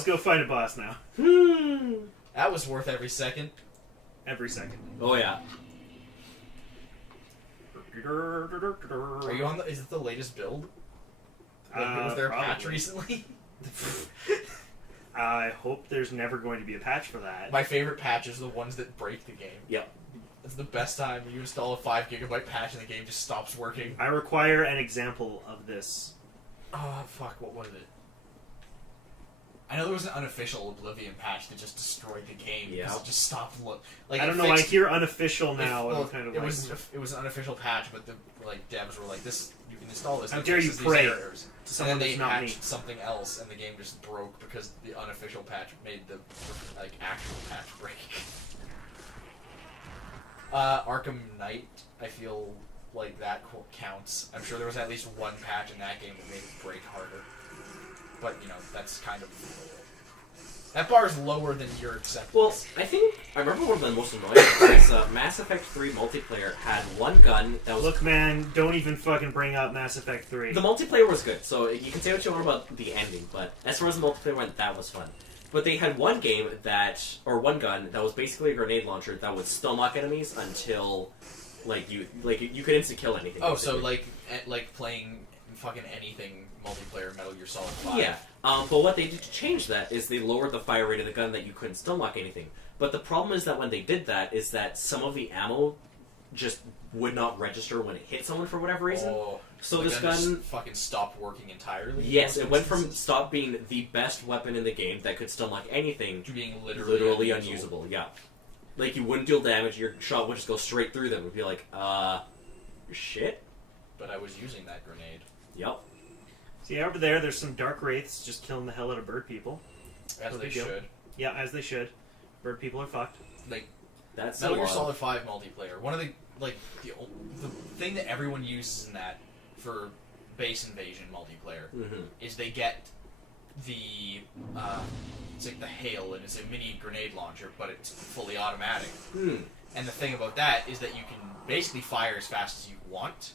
Let's go fight a boss now. That was worth every second. Every second. Oh yeah. Are you on the? Is it the latest build? Was there a patch Probably. recently? I hope there's never going to be a patch for that. My favorite patches are the ones that break the game. Yep. It's the best time. You install a 5 GB patch and the game just stops working. I require an example of this. Oh, fuck, what was it? I know there was an unofficial Oblivion patch that just destroyed the game. Yeah. Because it just stopped like I don't it know. I fixed- hear unofficial now. well, I'm kind of it like, was an unofficial patch, but the devs were like, "This you can install this." How and it dare you fixes these pray errors." to And someone then they that's not me. patched something else, and the game just broke because the unofficial patch made the like actual patch break. Arkham Knight, I feel like that counts. I'm sure there was at least one patch in that game that made it break harder. But you know, that's kind of that bar is lower than your acceptance. Well, I think I remember one of the most annoying things. Mass Effect 3 multiplayer had one gun that was. Look, man, don't even fucking bring up Mass Effect 3. The multiplayer was good, so you can say what you want about the ending, but as far as the multiplayer went, that was fun. But they had one gun that was basically a grenade launcher that would stun lock enemies until, you could instant kill anything. Oh, so basically. like playing fucking anything multiplayer Metal Gear Solid 5. Yeah. But what they did to change that is they lowered the fire rate of the gun that you couldn't stun lock anything. But the problem is that when they did that, is that some of the ammo just would not register when it hit someone for whatever reason. Oh, So the this just gun, fucking stopped working entirely. yes, it went from stop being the best weapon in the game that could stun lock anything to being literally unusable. Yeah, like you wouldn't deal damage. Your shot would just go straight through them. It'd be like, shit. But I was using that grenade. Yep. See, over there's some dark wraiths just killing the hell out of bird people. As No they big deal. should. Yeah, as they should. Bird people are fucked. Like That's Metal so Gear wild. Solid 5 multiplayer. One of the the thing that everyone uses in that for base invasion multiplayer Mm-hmm. is they get the it's like the hail, and it's a mini grenade launcher, but it's fully automatic. Hmm. And the thing about that is that you can basically fire as fast as you want.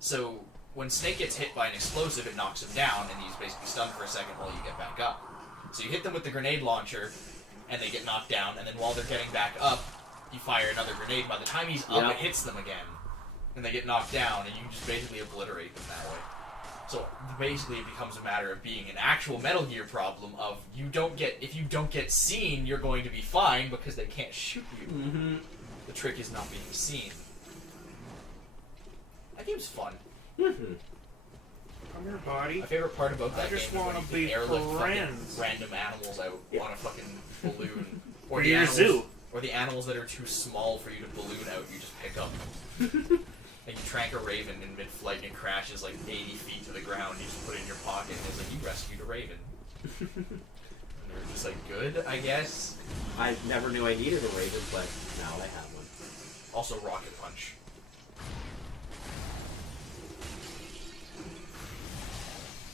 So when Snake gets hit by an explosive, it knocks him down, and he's basically stunned for a second while you get back up. So you hit them with the grenade launcher, and they get knocked down, and then while they're getting back up, you fire another grenade. By the time he's up, Yep. it hits them again, and they get knocked down, and you can just basically obliterate them that way. So basically, it becomes a matter of being an actual Metal Gear problem of if you don't get seen, you're going to be fine because they can't shoot you. Mm-hmm. The trick is not being seen. That game's fun. Mm-hmm. Come here, body. My favorite part about that I just game is when wanna you can be airlift fucking friends. random animals out on a fucking balloon. Or your zoo. Or the animals that are too small for you to balloon out, you just pick up. Like you trank a raven in mid-flight and it crashes like 80 feet to the ground, you just put it in your pocket and it's like, you rescued a raven. And they're just like, good, I guess. I never knew I needed a Raven, but now I have one. Also Rocket Punch.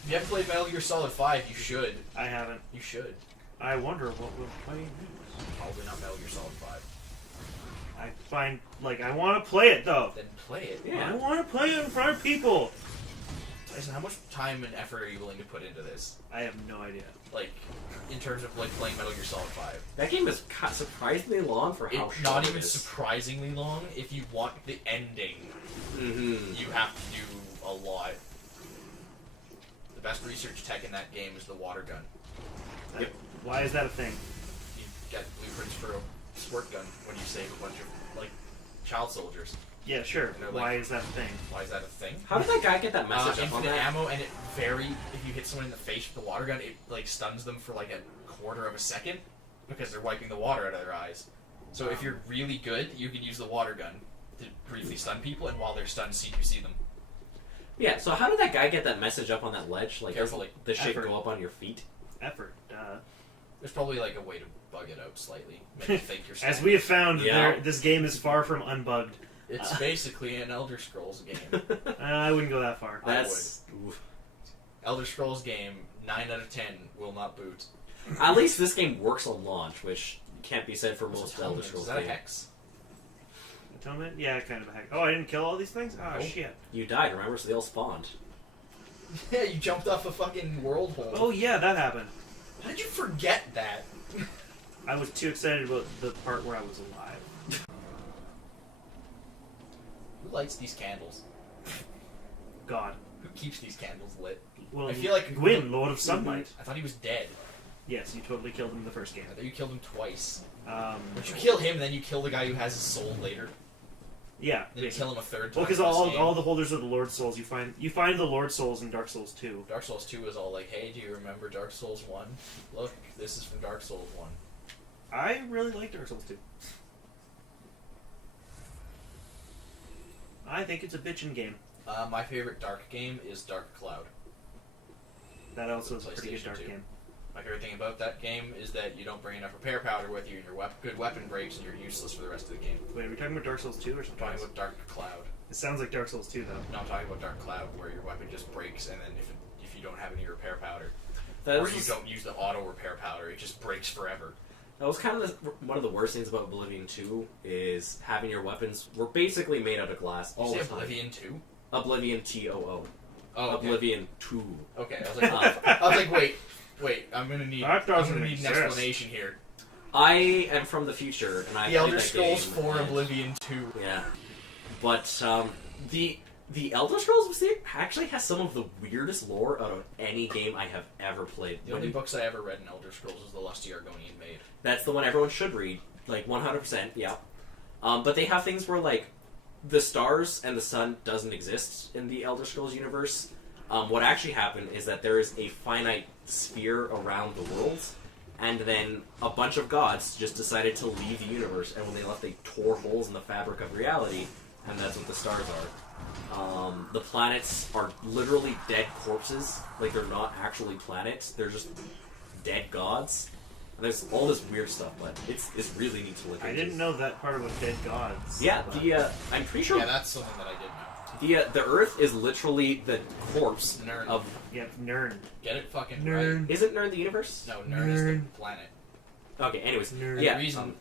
If you haven't played Metal Gear Solid 5, you should. I haven't. You should. I wonder what we'll play next. Probably not Metal Gear Solid 5. I find, I want to play it, though. Then play it. Yeah. I want to play it in front of people. Tyson, how much time and effort are you willing to put into this? I have no idea. Like, in terms of playing Metal Gear Solid 5. That game is surprisingly long for how It's short not it even is. surprisingly long. If you want the ending, Mm-hmm. you have to do a lot. The best research tech in that game is the water gun. Yep. Why is that a thing? You get blueprints for a squirt gun when you save a bunch of, child soldiers. Yeah, sure. And they're Why is that a thing? Why is that a thing? How did that guy get that message up on Infinite that? ammo, and it if you hit someone in the face with the water gun, it stuns them for a quarter of a second because they're wiping the water out of their eyes. So if you're really good, you can use the water gun to briefly stun people, and while they're stunned, CQC them. Yeah, so how did that guy get that message up on that ledge? Carefully. Does the shit Effort. go up on your feet? Effort. There's probably a way to bug it out slightly, make you think you're As standing. we have found, Yeah. this game is far from unbugged. It's basically an Elder Scrolls game. I wouldn't go that far. That's oof. Elder Scrolls game, 9 out of 10 will not boot. At least this game works on launch, which can't be said for most Elder Is Scrolls that a games. hex? Atonement? Yeah, kind of a heck. Oh, I didn't kill all these things? Oh, Nope. shit. You died, remember? So they all spawned. Yeah, you jumped off a fucking world hole. Oh, yeah, that happened. How did you forget that? I was too excited about the part where I was alive. Who lights these candles? God. Who keeps these candles lit? Well, I feel like Gwyn, Lord of Sunlight. I thought he was dead. Yes, you totally killed him in the first game. I thought you killed him twice. But But you kill him, then you kill the guy who has his soul later. Yeah. Then you kill him a third time. Well, because in this game. all the holders of the Lord Souls, you find the Lord Souls in Dark Souls 2. Dark Souls 2 is all like, hey, do you remember Dark Souls 1? Look, this is from Dark Souls 1. I really like Dark Souls 2. I think it's a bitchin' game. My favorite Dark game is Dark Cloud. That also is a pretty good PlayStation Dark 2. game. My favorite thing about that game is that you don't bring enough repair powder with you, and your good weapon breaks, and you're useless for the rest of the game. Wait, are we talking about Dark Souls 2 or I'm something talking else? about Dark Cloud. It sounds like Dark Souls 2, though. No, I'm talking about Dark Cloud, where your weapon just breaks, and then if you don't have any repair powder, That or was you just- don't use the auto repair powder, it just breaks forever. That was kind of one of the worst things about Oblivion 2 is having your weapons were basically made out of glass Did all you the say time. Oblivion 2? Oblivion TOO. Oh, okay. Oblivion 2. Okay, I was like, wait, I'm gonna need That doesn't an exist. explanation here. I am from the future, and I The played Elder that Scrolls game, 4 and- Oblivion 2. Yeah, but the Elder Scrolls actually has some of the weirdest lore out of any game I have ever played. The only books I ever read in Elder Scrolls is the Lusty Argonian Maid. That's the one everyone should read, like 100%. Yeah, but they have things where like the stars and the sun doesn't exist in the Elder Scrolls universe. What actually happened is that there is a finite sphere around the world, and then a bunch of gods just decided to leave the universe, and when they left, they tore holes in the fabric of reality, and that's what the stars are. The planets are literally dead corpses. Like, they're not actually planets. They're just dead gods. And there's all this weird stuff, but it's really neat to look I into. didn't know that part about dead gods. Yeah, but- I'm pretty sure Yeah, that's something that I did know. the Earth is literally the corpse Nern. of... Yeah, Nern. Get it fucking Nern. right. Isn't Nern the universe? No, Nern is Nern. the planet. Okay, anyways. Nerd. And Yeah. the reason,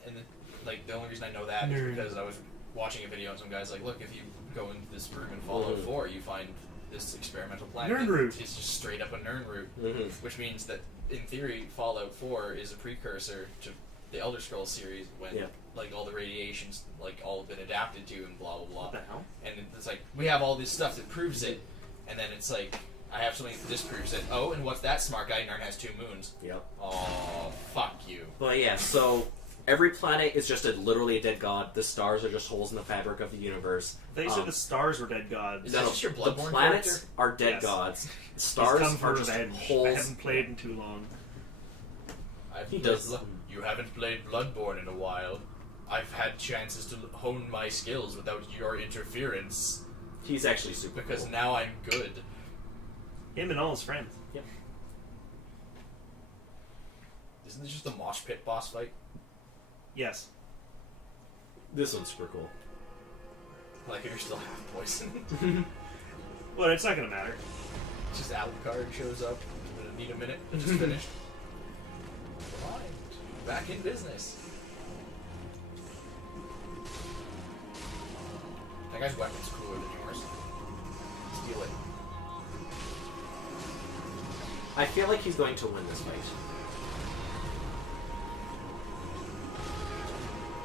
the only reason I know that is Nerd. because I was watching a video and some guy's like, look, if you go into this room in Fallout 4, you find this experimental planet. Nern root. It's just straight up a Nern root, Mhm. which means that in theory, Fallout 4 is a precursor to the Elder Scrolls series when Yeah. like all the radiations like all been adapted to and blah blah blah. What the hell? And it's like we have all this stuff that proves it, and then it's like I have something that disproves it. Oh, and what's that smart guy? Nern has 2 moons. Yep. Oh, fuck you. But yeah, so every planet is just literally a dead god. The stars are just holes in the fabric of the universe. They said the stars were dead gods. Is that just your the Bloodborne planets character? are dead Yes. gods. He's Stars come for are just revenge. I holes. haven't played in too long. He does. You haven't played Bloodborne in a while. I've had chances to hone my skills without your interference He's actually super because cool. now I'm good. Him and all his friends. Yep. Isn't this just the mosh pit boss fight? Yes. This one's super cool. Like if you're still half poisoned. Well, it's not gonna matter. Just Alucard shows up. Gonna need a minute. Just finished. Right. Back in business. That guy's weapon's cooler than yours. Steal it. I feel like he's going to win this fight.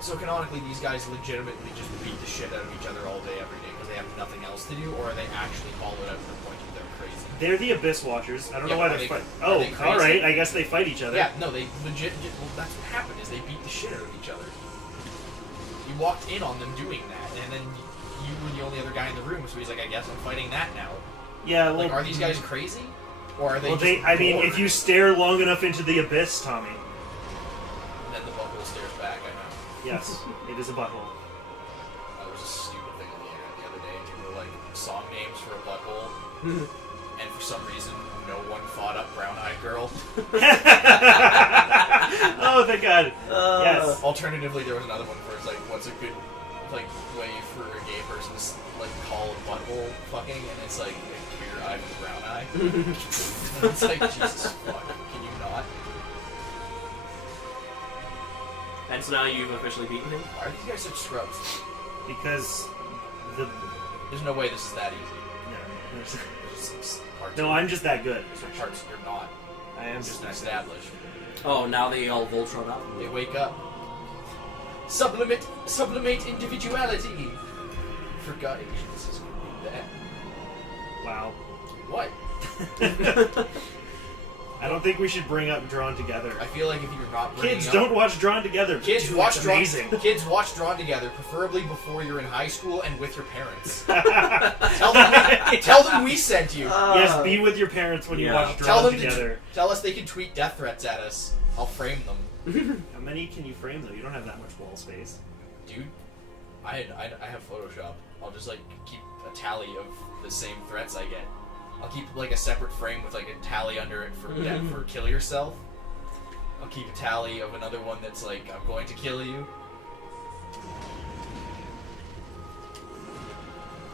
So canonically, these guys legitimately just beat the shit out of each other all day, every day, because they have nothing else to do, or are they actually hollowed out to the point that they're crazy? They're the Abyss Watchers. I don't know Yeah, why are they're they- fighting. are Oh, they crazy? alright. I guess they fight each other. Yeah, no, they legit. Well, that's what happened. Is they beat the shit out of each other. You walked in on them doing that, and then you were the only other guy in the room. So he's like, "I guess I'm fighting that now." Yeah, well, Like, are these guys crazy, or are they? Well, they. just I mean, bored? if you stare long enough into the Abyss, Tommy. And then the butthole stares back. I know. Yes, it is a butthole. That was a stupid thing on the internet the other day. And people were like song names for a butthole, and for some reason, no one thought up Brown Eyed Girl. Oh, thank God. Yes. Alternatively, there was another one where it's like, what's a good like way for a gay person to like call a butthole fucking, and it's like a queer eye with a brown eye. And it's like, Jesus fuck, can you not? And so now you've officially beaten him? Why are these guys such scrubs? Because the. There's no way this is that easy. No, There's some parts. no, I'm just that good. There's some parts you're not. I am Just just an not established. Oh, now they all Voltron up. They wake up. Sublimate individuality. Forgot this is gonna be that. Wow. What? I don't think we should bring up Drawn Together. I feel like if you're not bringing Kids, up- don't watch Drawn Together. Kids Dude, watch it's Drawn. amazing. Kids watch Drawn Together, preferably before you're in high school and with your parents. Tell them we sent you. Yes, be with your parents when you Yeah. watch Tell Drawn them Together. Tell us they can tweet death threats at us. I'll frame them, How many can you frame though? You don't have that much wall space. dude. I have Photoshop. I'll just like keep a tally of the same threats I get. I'll keep like a separate frame with like a tally under it for for kill yourself. I'll keep a tally of another one that's like I'm going to kill you.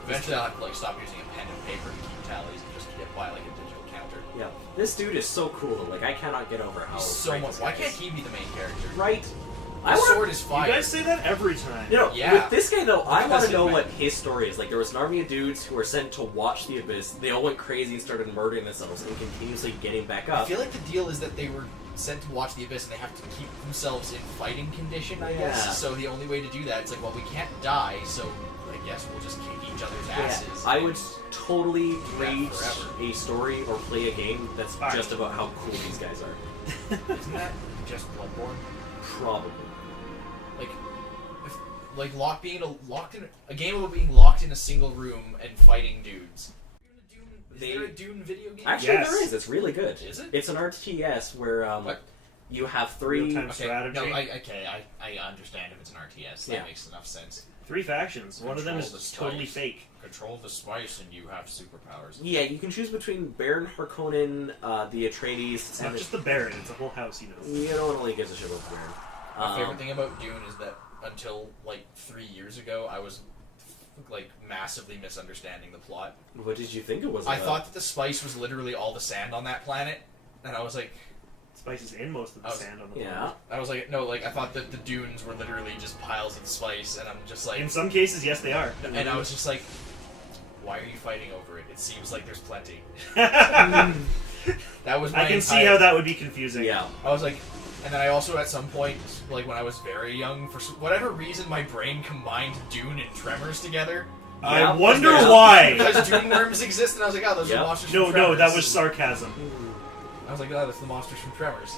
Eventually, I'll have to like stop using a pen and paper to keep tallies and just get by like a digital counter. Yeah, this dude is so cool. Though. Like I cannot get over how He's so great much. this Why guy can't is. he be the main character? Right. The I want. sword is You fire. guys say that every time. You know, Yeah. with this guy though, I want Because to know it what meant- his story is. Like, there was an army of dudes who were sent to watch the abyss. They all went crazy and started murdering themselves and continuously getting back I up. feel like the deal is that they were sent to watch the abyss and they have to keep themselves in fighting condition, I Yeah. guess. So the only way to do that, it's like, well, we can't die, so I guess we'll just kick each other's asses. I would totally that rate forever. a story or play a game that's Fine. just about how cool these guys are. Isn't that just Bloodborne? Probably. Like, like locked in a game about being locked in a single room and fighting dudes. Is there a Dune video game? Actually, Yes. there is. It's really good. Is it? It's an RTS where What? you have three. Real-time Okay, strategy. no, I understand if it's an RTS. That Yeah. makes enough sense. 3 factions. One of them Control is the totally spice. fake. Control the spice and you have superpowers. Yeah, you can choose between Baron Harkonnen, the Atreides, It's not and just the Baron. It's a whole house, you know. no one really gives a shit about Baron. My favorite thing about Dune is that until like 3 years ago, I was like massively misunderstanding the plot. What did you think it was? I about? thought that the spice was literally all the sand on that planet, and I was like, Spice is in most of the Oh, sand on the Yeah. no, like I thought that the dunes were literally just piles of spice, and I'm just like, In some cases, yes, they are. and I was just like, why are you fighting over it? It seems like there's plenty. I That was my can see entire- how that would be confusing. Yeah. I was like, and then I also at some point, like when I was very young, for whatever reason, my brain combined Dune and Tremors together. I Yeah, wonder yeah. why. Because Dune worms exist, and I was like, oh, those are Yeah. the monsters No, from no, Tremors. that was sarcasm. I was like, oh, that's the monsters from Tremors.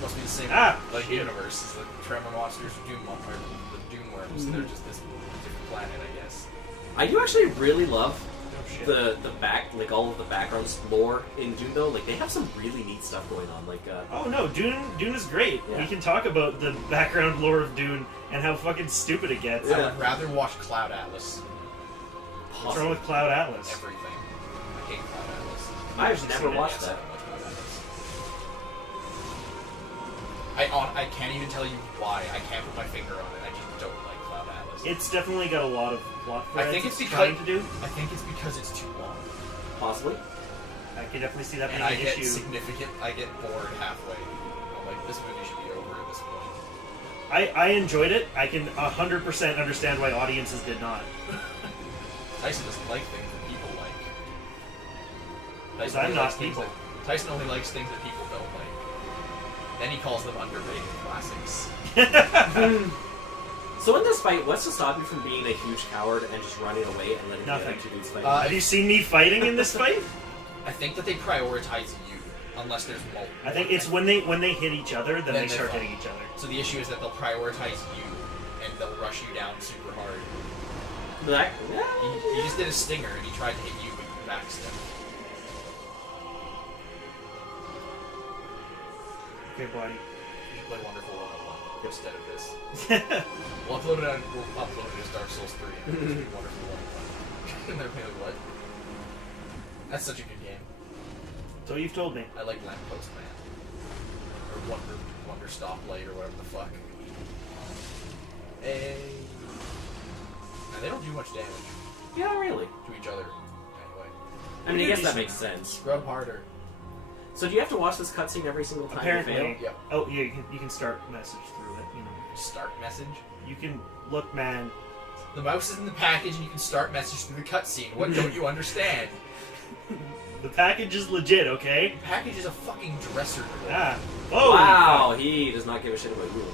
Must be the same Shit. universe as the Tremor monsters from Dune, or the Dune worms. They're just this different planet, I guess. I do actually really love Oh, shit. the back, like all of the background lore in Dune though. Like they have some really neat stuff going on. Like Oh no, Dune is great. Yeah. We can talk about the background lore of Dune and how fucking stupid it gets. Yeah. I would rather watch Cloud Atlas. What's wrong with Cloud Atlas? Everything. I hate Cloud Atlas. I've You've never seen it, watched Yes, I that. don't watch Cloud Atlas. I can't even tell you why. I can't put my finger on it. I just don't like Cloud Atlas. It's definitely got a lot of plot threads. I think it's because- trying to do. I think it's because it's too long. Possibly. I can definitely see that being And I an get issue. I get bored halfway. I'm like, this movie should be over at this point. I enjoyed it. I can 100% understand why audiences did not. Tyson doesn't like things that people like. Because Tyson I'm only not likes things people. that- Tyson only likes things that people don't like. Then he calls them underrated classics. So in this fight, what's to stop you from being a huge coward and just running away and letting the Nothing. other two dudes fight? Have you seen me fighting in this fight? I think that they prioritize you, unless there's multiple. I think it's when they hit each other, then they they're start fine. hitting each other. So the issue is that they'll prioritize you, and they'll rush you down super hard. That, He just did a stinger, and he tried to hit you, but you backstepped. Okay, buddy. You should play Wonderful 101 instead of this. We'll upload it as Dark Souls 3, and it'll just be Wonderful 101. And they're like, what? That's such a good game. So you've told me. I like Lamppost Man. Or Wonder Stoplight, or whatever the fuck. Hey. And they don't do much damage yeah, really. to each other, anyway. I mean, I do guess that decent makes sense. Scrub harder. So do you have to watch this cutscene every single time Apparently. you fail? Yep. Oh yeah, you can start message through it. You know, Start message. you can look, man. The mouse is in the package, and you can start message through the cutscene. What don't you understand? The package is legit, okay? Package is a fucking dresser drawer. Ah. Oh, Wow, he does not give a shit about you.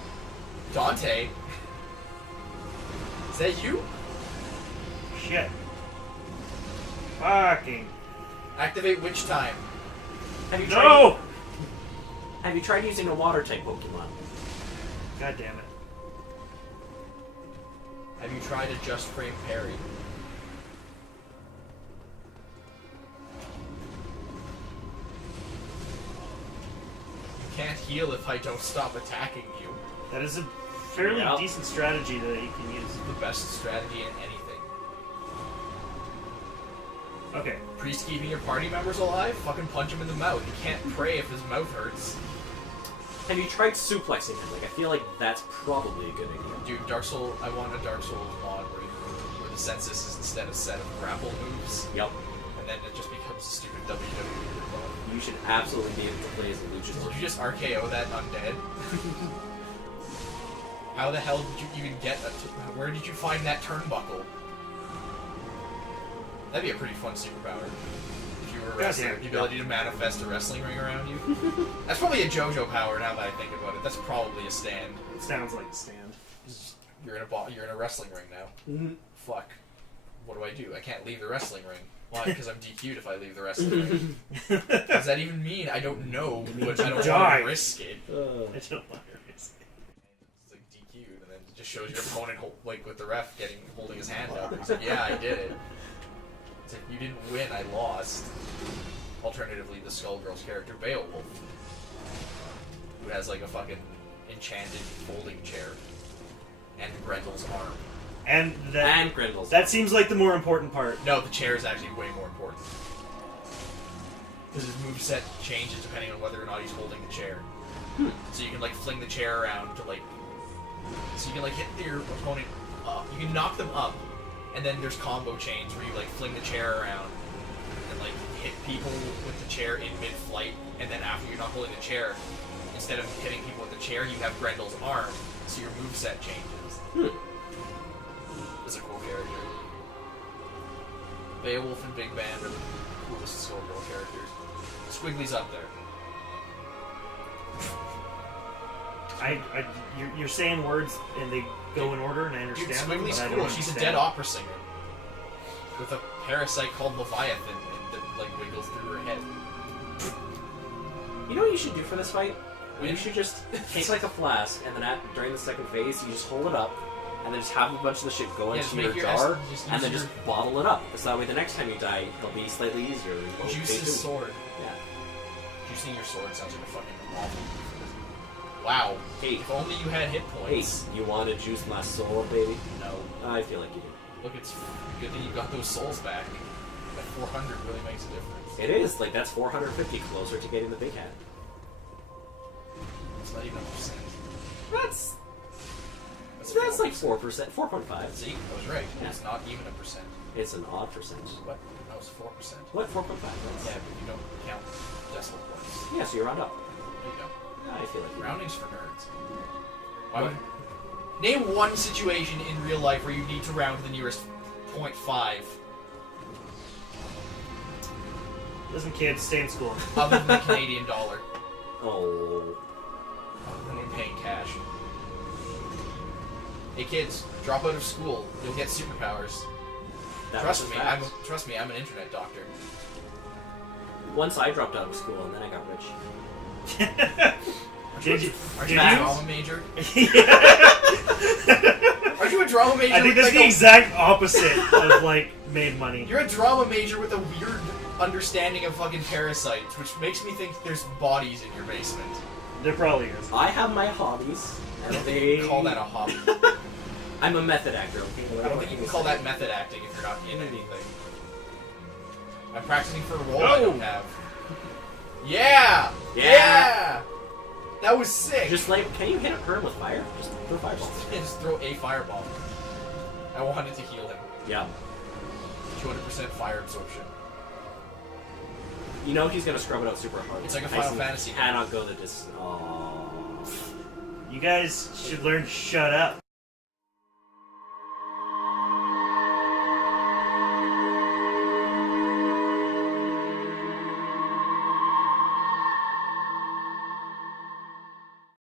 Dante. Is that you? Shit. Fucking. Activate which time? Have you tried? No! Have you tried using a water type Pokemon? God damn it. Have you tried a just frame parry? You can't heal if I don't stop attacking you. That is a fairly Yep. decent strategy that you can use. The best strategy in anything. Okay. Priest keeping your party members alive? Fucking punch him in the mouth. He can't pray if his mouth hurts. Have you tried suplexing him? Like, I feel like that's probably a good idea. Dude, Dark Souls, I want a Dark Souls mod where the census is instead a set of grapple moves, Yep. and then it just becomes a stupid WWE ripoff. You should absolutely be able to play as a Did luchador. you just RKO that undead? How the hell did you even get that? Where did you find that turnbuckle? That'd be a pretty fun superpower. If you were a wrestler, damn. the ability to manifest a wrestling ring around you. That's probably a JoJo power now that I think about it. That's probably a stand. It sounds like a stand. You're in a wrestling ring now. Mm-hmm. Fuck. What do I do? I can't leave the wrestling ring. Why? Because I'm DQ'd if I leave the wrestling ring. What does that even mean? I don't know, but I don't want Die. to risk it. I don't want to risk it. It's like DQ'd, and then it just shows your opponent like with the ref holding his hand up. He's like, yeah, I did it. It's like, you didn't win, I lost. Alternatively, the Skullgirl's character, Beowulf, who has like a fucking enchanted folding chair and Grendel's arm. And that, And Grendel's. that seems like the more important part. No, the chair is actually way more important. Because his moveset changes depending on whether or not he's holding the chair. So you can like fling the chair around to like... So you can like hit your opponent up. You can knock them up. And then there's combo chains where you like fling the chair around and like hit people with the chair in mid-flight. And then after you're not holding the chair, instead of hitting people with the chair, you have Grendel's arm. So your moveset changes. It's a cool character. Beowulf and Big Band are the coolest Skullgirl characters. Squiggly's up there. You're saying words and they go in order, and I Dude, understand them, Squiggly's but I cool. don't She's a understand. dead opera singer. With a parasite called Leviathan that like wiggles through her head. You know what you should do for this fight? Win? You should just take like a flask, and then during the second phase, you just hold it up, and then just have a bunch of the shit go Yeah, just into make your your jar, just and then use just bottle it up. So that way the next time you die, it'll be slightly easier. Juice his sword. Yeah. Juicing your sword sounds like a fucking awful. Wow. Hey, If only you had hit hey, points. you want to juice my soul, baby? No. I feel like you do. Look, it's good that you got those souls back. That 400 really makes a difference. It is, like, that's 450 closer to getting the big hat. It's not even a percent. That's like 4%, 4.5. See, I was right. Yeah. It's not even a percent. It's an odd percent. What? That was 4%. What, 4.5? Yeah, but you don't count decimal points. Yeah, so you round up. There you go. I feel like you Rounding's for nerds. Why would... Name one situation in real life where you need to round to the nearest 0.5 Listen, kids, stay in school. other than the Canadian dollar. Oh. Other than when paying cash. Hey kids, drop out of school. You'll get superpowers. That Trust was me, a fact. trust me, I'm an internet doctor. Once I dropped out of school and then I got rich. Did you? Aren't Did you a you? drama major? Yeah. Aren't you a drama major? I think with, that's like, the exact opposite of like made money. You're a drama major with a weird understanding of fucking parasites, which makes me think there's bodies in your basement. There probably is. I have my hobbies, and they... Call that a hobby. I'm a method actor, okay? I don't think you can call that method acting if you're not in anything. I'm practicing for a role I don't have. Yeah! Yeah! That was sick! Just like, can you hit her with fire? Just throw fireballs. Just throw a fireball. I wanted to heal him. Yeah. 200% fire absorption. You know he's gonna scrub it out super hard. It's like a I Final Fantasy. cannot go the distance. Oh. You guys should learn to shut up.